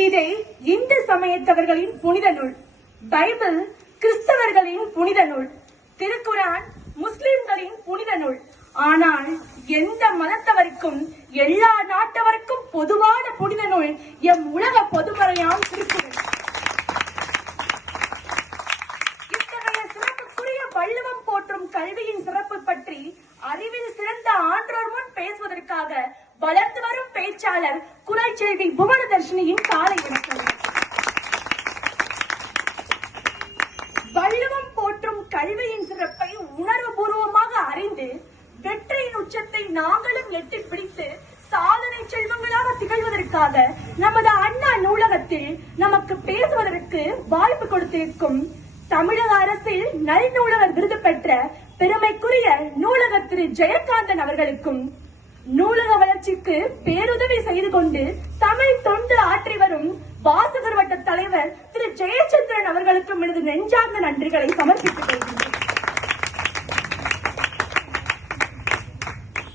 கீதை இந்து சமயத்தவர்களின் புனித நூல். பைபிள் கிறிஸ்தவர்களின் புனித நூல். திருக்குரான் முஸ்லிம்களின் புனித நூல். ஆனால் எந்த மதத்தவருக்கும் எல்லா நாட்டவருக்கும் பொதுவான புனித நூல் எம் உலக பொதுமறையாம் திருக்குறள் இத்தகைய சிறப்புக்குரிய வள்ளுவம் போற்றும் கல்வியின் சிறப்பு பற்றி அறிவில் சிறந்த ஆன்றோர் முன் பேசுவதற்காக வளர்ந்து வரும் பேச்சாளர் குரல் செல்வி புவனதர்ஷினியின் காலை வணக்கம் வள்ளுவம் போற்றும் கல்வியின் சிறப்பை உணர்வுபூர்வமாக அறிந்து வெற்றியின் உச்சத்தை நாங்களும் எட்டி பிடித்து சாதனை செல்வங்களாக திகழ்வதற்காக நமது அண்ணா நூலகத்தில் நமக்கு பேசுவதற்கு வாய்ப்பு கொடுத்திருக்கும் தமிழக அரசில் நல் நூலகர் விருது பெற்ற பெருமைக்குரிய நூலக திரு ஜெயகாந்தன் அவர்களுக்கும் நூலக வளர்ச்சிக்கு பேருதவி செய்து கொண்டு தமிழ் தொண்டு ஆற்றி வரும் வாசகர் வட்ட தலைவர் திரு ஜெயச்சந்திரன் அவர்களுக்கும் எனது நெஞ்சார்ந்த நன்றிகளை சமர்ப்பித்துக் கொள்கிறேன்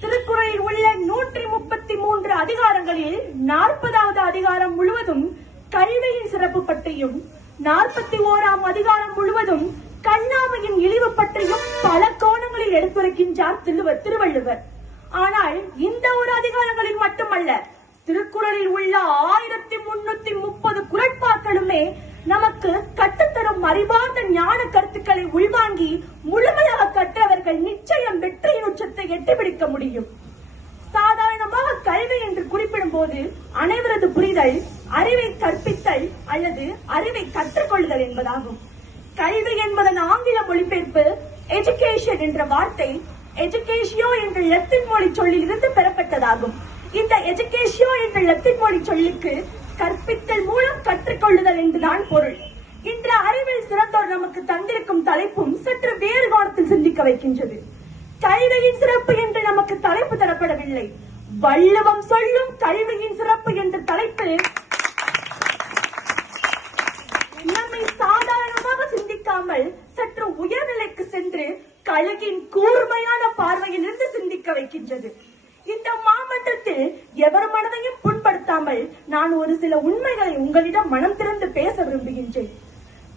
திருக்குறளில் உள்ள நூற்றி முப்பத்தி மூன்று அதிகாரங்களில் நாற்பதாவது அதிகாரம் முழுவதும் கல்வியின் சிறப்பு பற்றியும் நாற்பத்தி ஓராம் அதிகாரம் முழுவதும் கண்ணாமையின் இழிவு பற்றியும் பல கோணங்களில் எடுத்துரைக்கின்றார் திருவர் திருவள்ளுவர். ஆனால் இந்த ஒரு அதிகாரங்களில் மட்டுமல்ல திருக்குறளில் உள்ள ஆயிரத்தி முன்னூத்தி முப்பது குரட்பாக்களுமே நமக்கு கற்றுத்தரும் அறிவார்ந்த ஞான கருத்துக்களை உள்வாங்கி முழுமையாக கற்றவர்கள் நிச்சயம் வெற்றியின் உச்சத்தை எட்டிப்பிடிக்க முடியும். கல்வி என்று குறிப்பிடும் போது அனைவரது புரிதல் அறிவை கற்பித்தல் அல்லது அறிவை கற்றுக்கொள்ளுதல் என்பதாகும். கல்வி என்பதன் ஆங்கில மொழிபெயர்ப்பு எஜுகேஷன் என்ற வார்த்தை எஜுகேஷியோ என்ற லத்தின் மொழி சொல்லில் இருந்து பெறப்பட்டதாகும். இந்த எஜுகேஷியோ என்ற லத்தின் மொழி சொல்லுக்கு கற்பித்தல் மூலம் கற்றுக்கொள்ளுதல் என்றுதான் பொருள். இன்று அறிவில் சிறந்தோர் நமக்கு தந்திருக்கும் தலைப்பும் சற்று வேறு கோணத்தில் சிந்திக்க வைக்கின்றது. கல்வியின் சிறப்பு என்று நமக்கு தலைப்பு தரப்படவில்லை. வள்ளுவம் சொல்லும் கல்வியின் சிறப்பு என்ற தலைப்பில் நம்மை சாதாரணமாக சிந்திக்காமல் சற்று உயர்நிலைக்கு சென்று கழுகின் கூர்மையான பார்வையிலிருந்து சிந்திக்க வைக்கின்றது. இந்த மாமன்றத்தில் எவர் மனதையும் புண்படுத்தாமல் நான் ஒரு சில உண்மைகளை உங்களிடம் மனம் திறந்து பேச விரும்புகின்றேன்.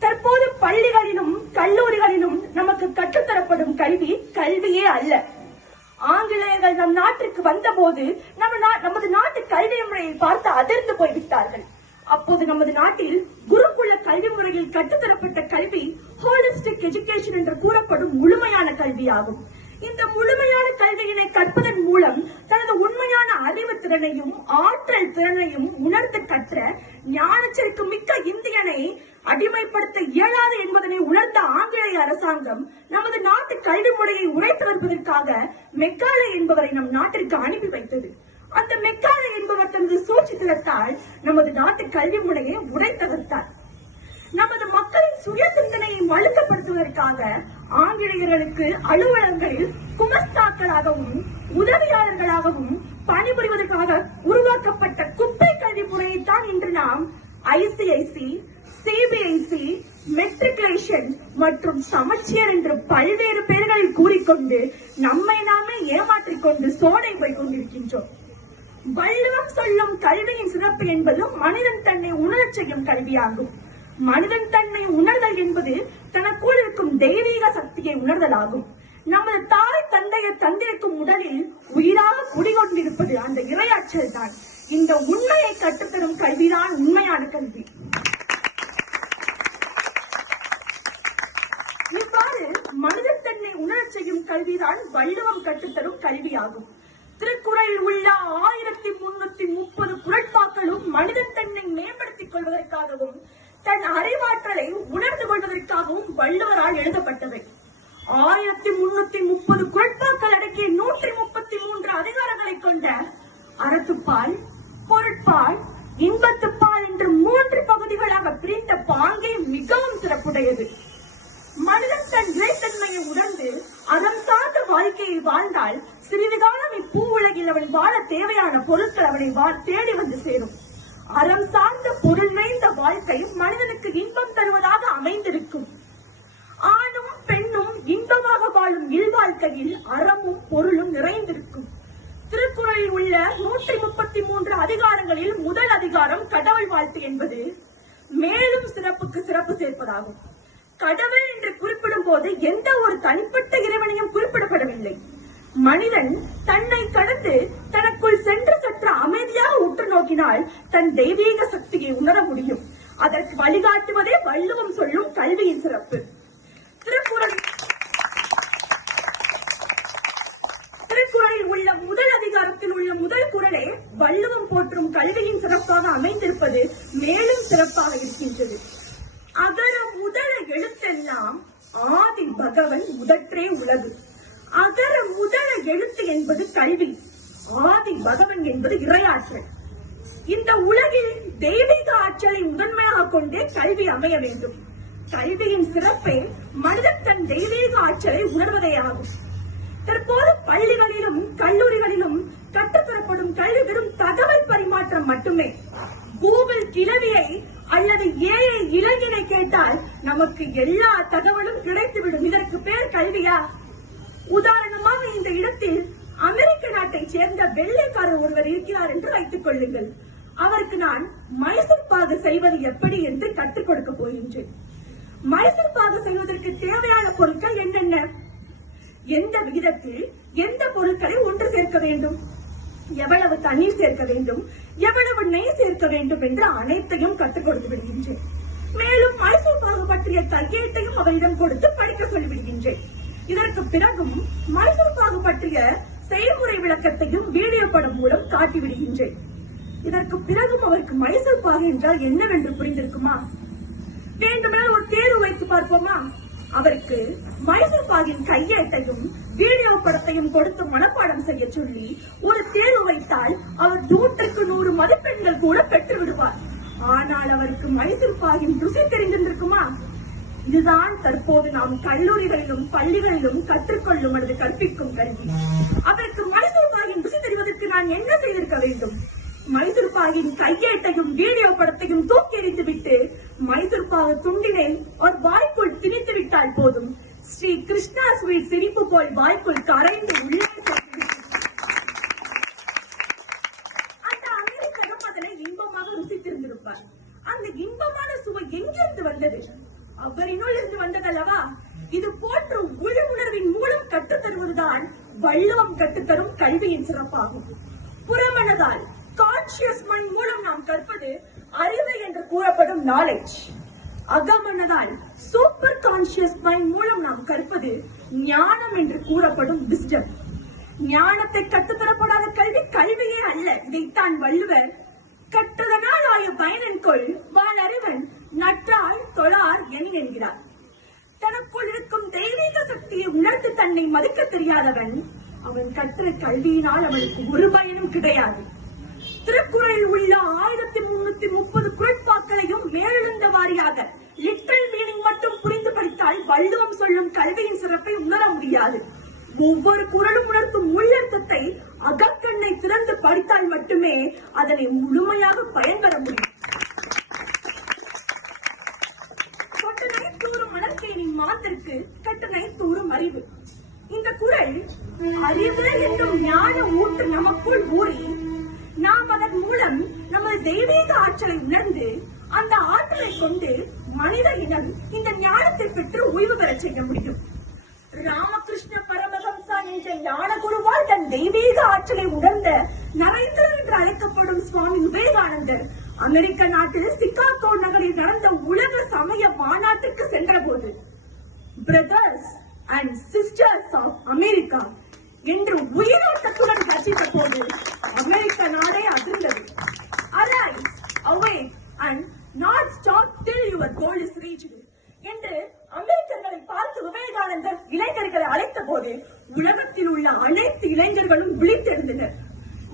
தற்போது பள்ளிகளிலும் கல்லூரிகளிலும் நமக்கு கற்றுத்தரப்படும் கல்வி கல்வியே அல்ல. ஆங்கிலேயர்கள் நம் நாட்டிற்கு வந்தபோது நம்ம நமது நாட்டு கல்வி முறையை பார்த்து அதிர்ந்து போய்விட்டார்கள். அப்போது நமது நாட்டில் குருகுல கல்வி முறையில் கற்றுத்தரப்பட்ட கல்வி ஹோலிஸ்டிக் எஜுகேஷன் என்று கூறப்படும் முழுமையான கல்வியாகும். இந்த முழுமையான கல்வியினை கற்பதன் மூலம் தனது உண்மையான அறிவு திறனையும் ஆற்றல் திறனையும் உணர்ந்து கற்ற ஞானச்சருக்கு மிக்க இந்தியனை அடிமைப்படுத்த இயலாது என்பதை அரசாங்கம் நமது நாட்டு கல்வி முறையை உரைத்து வருவதற்காக மெக்காலே என்பவரை நம் நாட்டிற்கு அனுப்பி வைத்தது. அந்த மெக்காலே என்பவர் தனது சூழ்ச்சித்தனத்தால் நமது நாட்டு கல்வி முறையை உடைத்தகர்த்தார் நமது மக்களின் சுய சிந்தனையை வலுக்கப்படுத்துவதற்காக ஆங்கிலேயர்களுக்கு அலுவலகங்களில் குமஸ்தாக்களாகவும் உதவியாளர்களாகவும் பணிபுரிவதற்காக உருவாக்கப்பட்ட குப்பை கல்வி முறையைத்தான் இன்று நாம் ஐசிஐசி சிபிஐசி மெட்ரிகுலேஷன் மற்றும் சமச்சீர் என்று பல்வேறு பெயர்களில் கூறிக்கொண்டு நம்மை நாமே ஏமாற்றிக் கொண்டு சோடை போய் கொண்டிருக்கின்றோம் வள்ளுவம் சொல்லும் கல்வியின் சிறப்பு என்பது மனிதன் தன்னை உணரச் செய்யும் கல்வியாகும். மனிதன் தன்னை உணர்தல் என்பது தனக்குள் இருக்கும் தெய்வீக சக்தியை உணர்தலாகும். நமது தாய் தந்தையை தந்திருக்கும் உடலில் உயிராக குடிகொண்டிருப்பது அந்த இரையாற்றல் தான். இந்த உண்மையை கற்றுத்தரும் கல்விதான் உண்மையான கல்வி இவ்வாறு மனிதன் தன்னை உணரச் செய்யும் கல்விதான் வள்ளுவம் கற்றுத்தரும் கல்வியாகும். திருக்குறளில் உள்ள ஆயிரத்தி முன்னூத்தி முப்பது குரட்பாக்களும் மனிதன் தன்னை மேம்படுத்திக் கொள்வதற்காகவும் தன் அறிவாற்றலை உணர்ந்து கொள்வதற்காகவும் வள்ளுவரால் எழுதப்பட்டவை. ஆயிரத்தி முன்னூத்தி முப்பது குரட்பாக்கள் அடக்கிய நூற்றி முப்பத்தி மூன்று அதிகாரங்களை கொண்ட அறத்துப்பால் பொருட்பால் இன்பத்துப்பால் என்று மூன்று பகுதிகளாக பிரிந்த பாங்கே மிகவும் சிறப்புடையது. மனிதன் தன் இறைத்தன்மை வாழ்க்கையை வாழ்ந்தால் சிறிது காலம் இப்பூ உலகில் அவன் வாழ தேவையான பொருட்கள் அவனை தேடி வந்து சேரும். அறம் சார்ந்த பொருள் நிறைந்த வாழ்க்கை மனிதனுக்கு இன்பம் தருவதாக அமைந்திருக்கும். ஆணும் பெண்ணும் இன்பமாக வாழும் இல்வாழ்க்கையில் அறமும் பொருளும் நிறைந்திருக்கும். திருக்குறளில் உள்ள நூற்றி முப்பத்தி மூன்று அதிகாரங்களில் முதல் அதிகாரம் கடவுள் வாழ்த்து என்பது மேலும் சிறப்புக்கு சிறப்பு சேர்ப்பதாகும். கடவுள் குறிப்பிடும் போது எந்த ஒரு தனிப்பட்ட இறைவனையும் குறிப்பிடப்படவில்லை. மனிதன் தன்னை கடந்து தனக்குள் சென்று சற்று அமைதியாக உற்று நோக்கினால் தன் தெய்வீக சக்தியை உணர முடியும். அதற்கு வழிகாட்டுவதே வள்ளுவம் சொல்லும் கல்வியின் சிறப்பு. திருக்குறள் திருக்குறளில் உள்ள முதல் அதிகாரத்தில் உள்ள முதல் குரலே வள்ளுவம் போற்றும் கல்வியின் சிறப்பாக அமைந்திருப்பது மேலும் சிறப்பாக இருக்கின்றது. அகர முதல எழுத்தெல்லாம் ஆதி பகவன் முதற்றே உலகு அதர முதல எழுத்து என்பது கல்வி. ஆதி பகவன் என்பது இறையாற்றல். இந்த உலகில் தெய்வீக ஆற்றலை முதன்மையாக கொண்டே கல்வி அமைய வேண்டும். கல்வியின் சிறப்பே மனிதன் தன் தெய்வீக ஆற்றலை உணர்வதே ஆகும் தற்போது பள்ளிகளிலும் கல்லூரிகளிலும் கற்றுத்தரப்படும் கல்வி வெறும் தகவல் பரிமாற்றம் மட்டுமே. கூகுள் கிளவியை அல்லது ஏன் இளைஞனை கேட்டால் நமக்கு எல்லா தகவலும் கிடைத்துவிடும். இதற்கு பேர் கல்வியா? உதாரணமாக இந்த இடத்தில் அமெரிக்க நாட்டைச் சேர்ந்த வெள்ளைக்காரர் ஒருவர் இருக்கிறார் என்று வைத்துக் கொள்ளுங்கள். அவருக்கு நான் மைசூர் பாகு செய்வது எப்படி என்று கற்றுக் கொடுக்க போகின்றேன். மைசூர் பாகு செய்வதற்கு தேவையான பொருட்கள் என்னென்ன? எந்த விகிதத்தில் எந்த பொருட்களை ஒன்று சேர்க்க வேண்டும்? எவ்வளவு தண்ணீர் சேர்க்க வேண்டும் எவ்வளவு நெய் சேர்க்க வேண்டும் என்று அனைத்தையும் கற்றுக் கொடுத்து விடுகின்றேன். மேலும் மைசூர் பாகு பற்றிய கையேட்டையும் அவரிடம் கொடுத்து படிக்க சொல்லிவிடுகின்றேன் இதற்கு பிறகும் மைசூர் பாகு பற்றிய செயல்முறை விளக்கத்தையும் வீடியோ படம் மூலம் காட்டி விடுகின்றேன். இதற்கு பிறகும் அவருக்கு மைசூர் பாகு என்றால் என்னவென்று புரிந்திருக்குமா? வேண்டுமென ஒரு தேர்வு வைத்து பார்ப்போமா? அவருக்கு மைசூர் பாகின் கையேட்டையும் வீடியோ படத்தையும் கொடுத்து மனப்பாடம் செய்ய சொல்லி ஒரு தேர்வு வைத்தால் அவர் நூற்றுக்கு நூறு மதிப்பெண்கள் கூட பெற்று விடுவார். ஆனால் அவருக்கு மைசூர் பாகின் ருசி தெரிந்திருக்குமா? இதுதான் தற்போது நாம் கல்லூரிகளிலும் பள்ளிகளிலும் கற்றுக்கொள்ளும் அல்லது கற்பிக்கும் கல்வி. அவருக்கு மைசூர் பாகின் ருசி தெரிவதற்கு நான் என்ன செய்திருக்க வேண்டும்? மைசூர் பாகின் கையேட்டையும் வீடியோ படத்தையும் தூக்கி எறிந்துவிட்டு மைசூர்பாக மைசூர் அவர் துண்டினை ஒரு வாய்க்குள் திணித்து விட்டால் போதும். ஸ்ரீ கிருஷ்ணா ஸ்வீட் சிரிப்பு போல் வாய்க்குள் கரைந்து உள்ளே அந்த அமெரிக்கரும் அதனை இன்பமாக ருசித்திருந்திருப்பார். அந்த இன்பமான சுவை எங்கிருந்து வந்தது? அவரினுள் இருந்து வந்ததல்லவா? இது போன்ற உள் உணர்வின் மூலம் கற்றுத்தருவதுதான் வள்ளுவம் கற்றுத்தரும் கல்வியின் சிறப்பாகும். புறமனதால் கான்சியஸ் மைண்ட் மூலம் நாம் கற்பது அறிவு என்று கூறப்படும் நாலேஜ் அகமனதால் சூப்பர் கான்சியஸ் மைண்ட் மூலம் நாம் கற்பது ஞானம் என்று கூறப்படும் விஸ்டம் ஞானத்தை கற்றுத்தரப்படாத கல்வி கல்வியே அல்ல. இதைத்தான் வள்ளுவர் கற்றதனால் ஆய பயனன் கொள் வானறிவன் நற்றால் தொழார் என என்கிறார். தனக்குள் இருக்கும் தெய்வீக சக்தியை உணர்ந்து தன்னை மதிக்க தெரியாதவன் அவன் கற்ற கல்வியினால் அவனுக்கு ஒரு பயனும் கிடையாது. திருக்குறளில் உள்ள ஆயிரத்தி முன்னூத்தி முப்பது குரட்பாக்களையும் மேலெழுந்த வாரியாக லிட்ரல் மீனிங் மட்டும் புரிந்து படித்தால் வள்ளுவம் சொல்லும் கல்வியின் சிறப்பை உணர முடியாது. ஒவ்வொரு குரலும் உணர்த்தும் உள்ளர்த்தத்தை அகக்கண்ணை திறந்து படித்தால் மட்டுமே அதனை முழுமையாக பயன்பெற முடியும். கொட்டனை தூரும் மலர்கேணின் மாத்திற்கு கட்டணை தூரும் அறிவு. இந்த குரல் அறிவு என்னும் ஞான ஊற்று நமக்குள் ஊறி நாம் அதன் மூலம் நமது தெய்வீக ஆற்றலை உணர்ந்து அந்த ஆற்றலை கொண்டு மனித இனம் இந்த ஞானத்தை பெற்று ஓய்வு பெற செய்ய முடியும். ராமகிருஷ்ண பரமஹம்சா என்ற ஞான குருவால் தன் தெய்வீக ஆற்றலை உணர்ந்த நரேந்திரன் என்று அழைக்கப்படும் சுவாமி விவேகானந்தர் அமெரிக்க நாட்டில் சிகாகோ நகரில் நடந்த உலக சமய மாநாட்டுக்கு சென்றபோது brothers and sisters of America என்று உயிரோட்டத்துடன் கசித்த போது அமெரிக்க நாடே அதிர்ந்தது. Arise awake and not stop till your goal is reached என்று அமெரிக்கர்களை பார்த்து விவேகானந்தர் இளைஞர்களை அழைத்த போது உலகத்தில் உள்ள அனைத்து இளைஞர்களும் விழித்தெழுந்தனர்.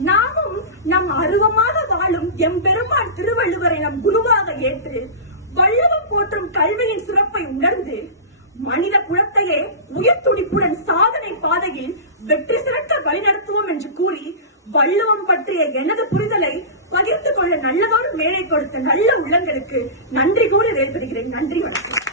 நாமும் நம் அருவமாக வாழும் எம்பெருமான் திருவள்ளுவரை நம் குருவாக ஏற்று வள்ளுவம் போற்றும் கல்வியின் சிறப்பை உணர்ந்து மனித குலத்தையே உயர் துடிப்புடன் சாதனை பாதையில் வெற்றி சிறக்க வழிநடத்துவோம் என்று கூறி வள்ளுவம் பற்றிய எனது புரிதலை பகிர்ந்து கொள்ள நல்லதோடு மேடை கொடுத்த நல்ல உள்ளங்களுக்கு நன்றி கூறி வேறுபடுகிறேன் நன்றி வணக்கம்.